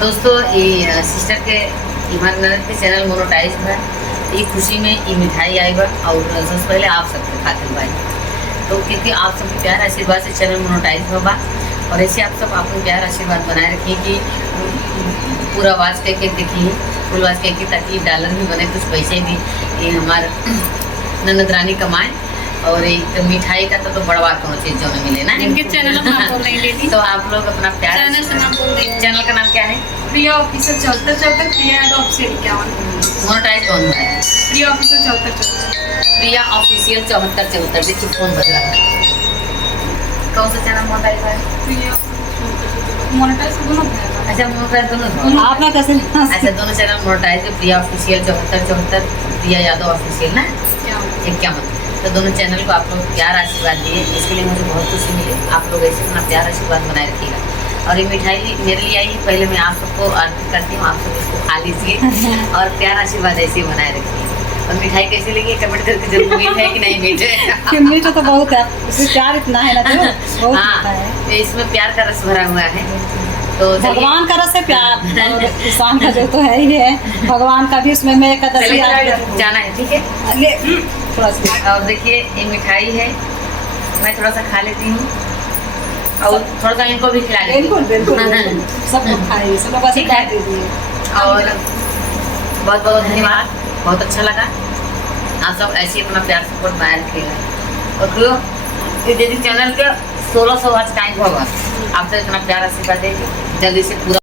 दोस्तों ये सिस्टर के ईमान ननद के चैनल मोनोटाइज है। ये खुशी में ये मिठाई आई बा और सबसे पहले आप सबके खातिर भाई। तो क्योंकि आप सबके प्यार आशीर्वाद से चैनल मोनोटाइज हुआ बा और ऐसे आप सब आपको प्यार आशीर्वाद बनाए रखिए कि पूरा आवाज़ के देखिए फुल आवाज़ के ताकि डॉलर भी बने, कुछ पैसे भी ये हमारे ननद रानी कमाए। और एक मिठाई का तो बड़वा कोनो चीज़ जो मिले ना इनके चैनल का नाम बोल नहीं लेती। तो आप लोग अपना प्यार चैनल से नाम बोल देंगे। चैनल का नाम क्या है? प्रिया ऑफिसर 7474 प्रिया यादव ऑफिशियल 51 मोनोटाइज कौन है? प्रिया ऑफिसर 7474 प्रिया ऑफिशियल 7474। देखिए फोन बज रहा है। कौन सा चैनल मोनोटाइज है? प्रिया मोनेटाइज दोनों है। अच्छा मोनोटाइज दोनों आपने कैसे अच्छा दोनों चैनल मोनोटाइज है। प्रिया ऑफिशियल 7474, प्रिया यादव ऑफिशियल ना 51। तो दोनों चैनल को आप लोग प्यार आशीर्वाद दिए, इसके लिए मुझे बहुत खुशी मिली। आप लोग ऐसे अपना प्यार आशीर्वाद बनाए रखिएगा। और ये मिठाई मेरे लिए आई, पहले मैं आप सबको अर्पित करती हूँ, आप सब इसको खा लीजिए और प्यार आशीर्वाद ऐसे ही बनाए रखिए। और मिठाई कैसी लगी कमेंट करके जरूर, मीठ है कि नहीं मीठ है? मीठा तो बहुत है, इसमें प्यार इतना है ना जो बहुत हाँ, है। तो इसमें प्यार का रस भरा हुआ है। तो भगवान का रस है प्यार और इंसान का जो तो है ही है, भगवान का भी उसमें मैं एकादशी जाना है, ठीक है। ले थोड़ा सा। और देखिए ये मिठाई है, मैं थोड़ा सा खा लेती हूँ और थोड़ा सा इनको भी खिला लेती बिल्कुल हूँ। बिल्कुल बिल्कुल। सब लोग खाइए, सब लोग ठीक है। खा दीजिए। और बहुत बहुत धन्यवाद, बहुत अच्छा लगा। आप सब ऐसे ही अपना प्यार सपोर्ट बनाए रखिएगा। और क्यों ये दीदी चैनल के 1600 आज टाइम होगा, आप सब इतना प्यार आशीर्वाद देंगे जल्दी से पूरा